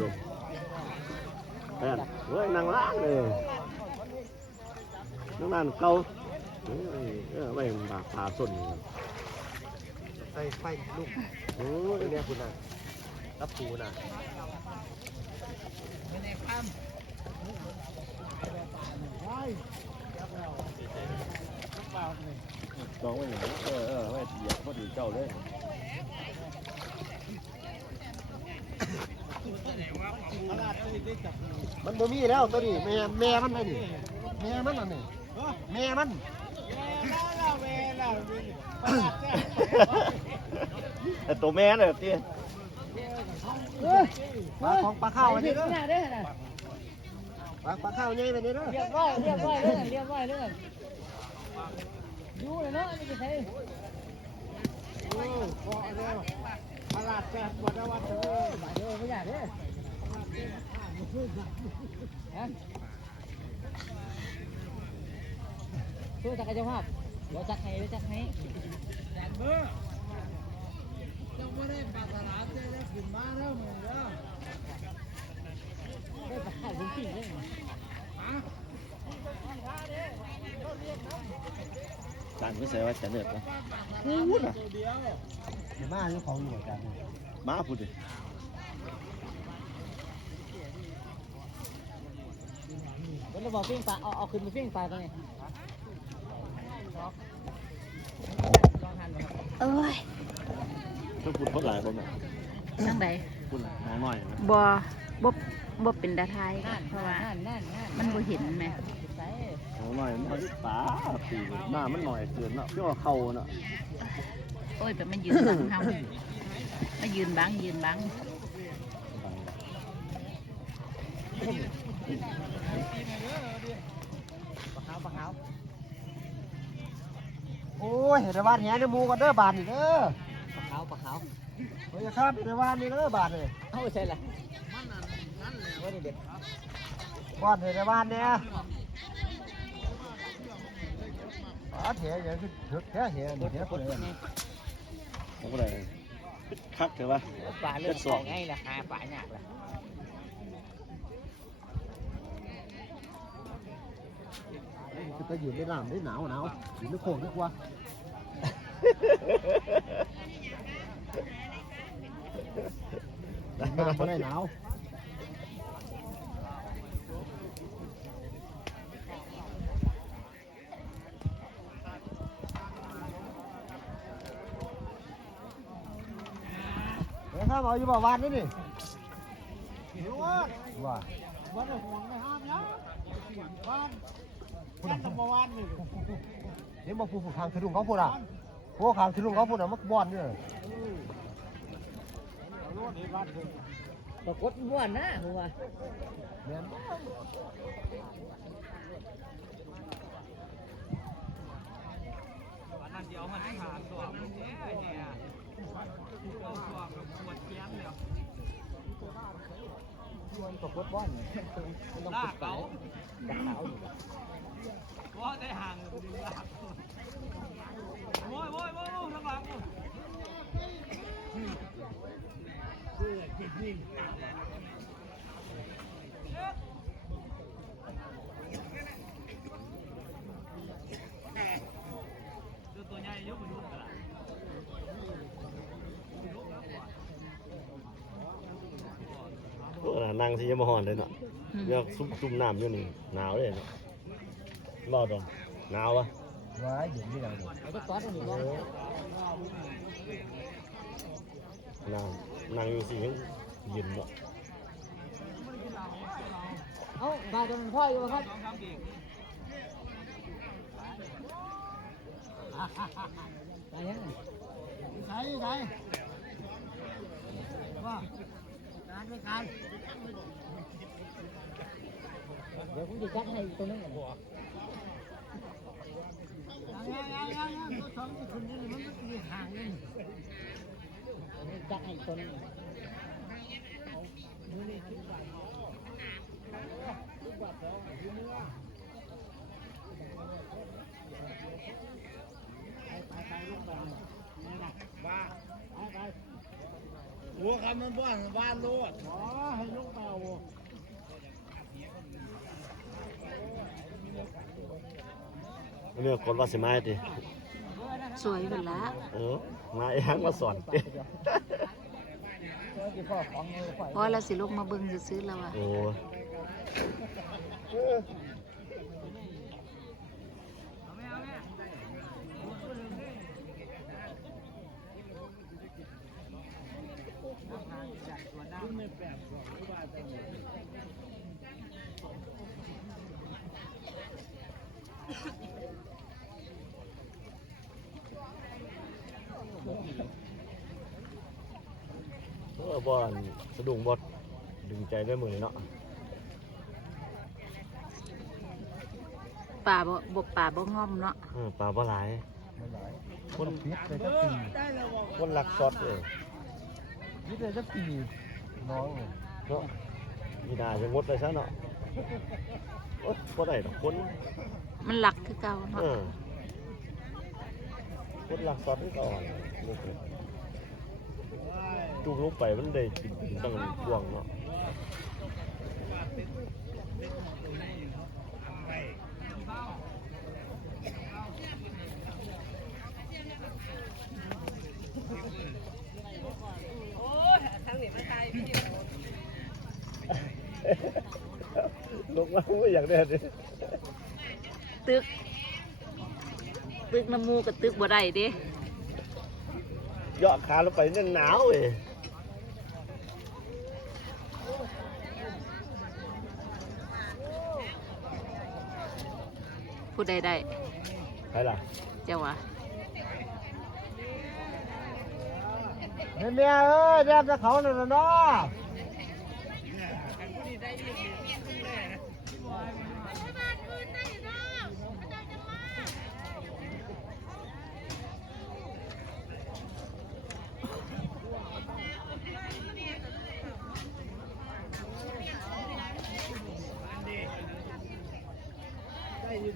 ดูแม่นเฮ้ยนั่งล่างเลยนั่งนั่นเก่าเออไว้บากผ่าส้นใส่ไฟลูกโอ้ยเนี่ยคุณน่ะรับปูน่ะลองไว้หน่อยเออเออไว้เหยียบพอดีเจ้าเลย มันบ่มีแล้วตัวนี้แม่แม่มันเลยนี่แม่มันอันนี้แม่มันแต่ตัวแม่เนี่ยเตี้ยปลาของปลาข้าวอันนี้เด้เด้ออเด้อน่ะปลาปลาข้าวใหญ่ไปนี่เด้อเรียบร้อยเรียบร้อยเด้อเรียบร้อยเด้ออยู่เลยเนาะอันนี้จะใช้โอ้พอแล้วตลาดแซ่บหมดแล้ววันเด้อเด้อไม่อยากเด้อ ฮะสู้จักรเจ้าภาพเดี๋ยวจักให้เดี๋ยวจักให้ได้ปลาข้าวจริงๆเลยจานไม่ใส่ว่าจะเดือดนะพูดอะเดี๋ยวมาเจ้าของอยู่กันมาพูดดิเดี๋ยวเราบอกเพียงปลาเอาเอาขึ้นมาเพียงปลาตรงนี้ลองหันมาครับเอ้ยต้องพูดเขาหลายคนอะจังไดพูดน้อยหน่อยนะบ่บ่บ่เป็นดาไทยนั่นเพราะว่านั่นนั่นนั่นมันบ่เห็นแหมน้อยหน่อยมันที่ตาปีหน้ามันหน่อยเกินเนาะเพื่อว่าเข่าเนาะโอ้ยไปมันยืนบังเฮามายืนบังยืนบัง ปลาขาวปลาขาวโอ้ยเดี๋ยววานแหในหมูกันเด้อบาทนี่เด้อปลาขาวปลาขาวเฮ้ยครับเดี๋ยววานนี่เด้อบาทนี่เอาใช่ละว่านี่เด็ดก้อนเดี๋ยววานเนี่ยอ๋อเถียอย่างคือถึกแค่เหียเถียคนเลยเขาก็เลยคักเถอะวะปลาเลือดสองไงล่ะหาปลาหยากล่ะ คือไปยืนในน้ำได้หนาวหนาวยืนในโค้งดีกว่าน้ำไม่ ได้หนาวเดี๋ยวถ้าเอาอยู่บ่าวานนี่นี่ว่าว่าวันนี้ห่วงไม่ห้ามแล้ววันกันตะวันนี่เห็นบอกผู้ผู้ทางทะลุงเขาพูดอะผู้ทางทะลุงเขาพูดอะมักบอนเนี่ยปรากฏบ้วนนะผมว่าแม่นปราก ฏบ้วนมันต้องปิดปากปลาขาวอยู่ว่าได้ห่างดึงลากโว้ยโว้ยโว้ยโว้ยข้างหลังตัวใหญ่ยกไปดูกันละ โอ้ นั่งที่ยังมาหอนเลยเนาะอืมเรียกซุ่มซุ่มน้ำอยู่นี่หนาวเลยเนาะบ่ดองหนาววะว้ายเดี๋ยวนี้เราเนี่ยไอ้ตัวก้อนนี่บ้องนั่งนั่งอยู่สิยังเย็นเนาะเอ้าปลาตัวมันพ่ออยู่ครับปลายังใช่ใช่ว่าการไม่การ เดี๋ยวผมจะจัดให้ตัวนึงก่อนยังยังยังยังตัวสองตัวคุณนี่มันก็มีห่างนี่จัดให้ตัวนึง หัวคำมันบ้านบ้านโลดอ๋อให้ลูกเต่าเลือกคนว่าสิมาดิสวยหมดละเออมาเองมาสอนเพราะเราสิลูกมาเบิ้งจะซื้อแล้วอะโอ้ เออบ่อนสะดุ้งบ่ดึงใจได้มือนี้เนาะป่าบ่บ่ป่าบ่งอมเนาะเออปลาบ่หลายไม่หลาย คนพิษเลยสักปีคนรักสดเออพิษเลยสักปีน้องเนาะมีดาจะงดเลยซะเนาะ โอ๊ยบ่ได้ดอกคนมันหลักคือเก่าเนาะเออคนรักสดนี่ก็อ่อนลูกเลยจุกลงไปมันได้กินตั้งพวงเนาะ มาไม่อยากได้ดิตึก ตึกน้ำมูกกับตึกบ่ได้เด้เหยาะขาลงไปยังหนาวเว้ยผู้ใดได้ไปล่ะ เจ้าวะเมียเมียเอ้ยเรียบจะเขาหน่อยเนาะ Thank you.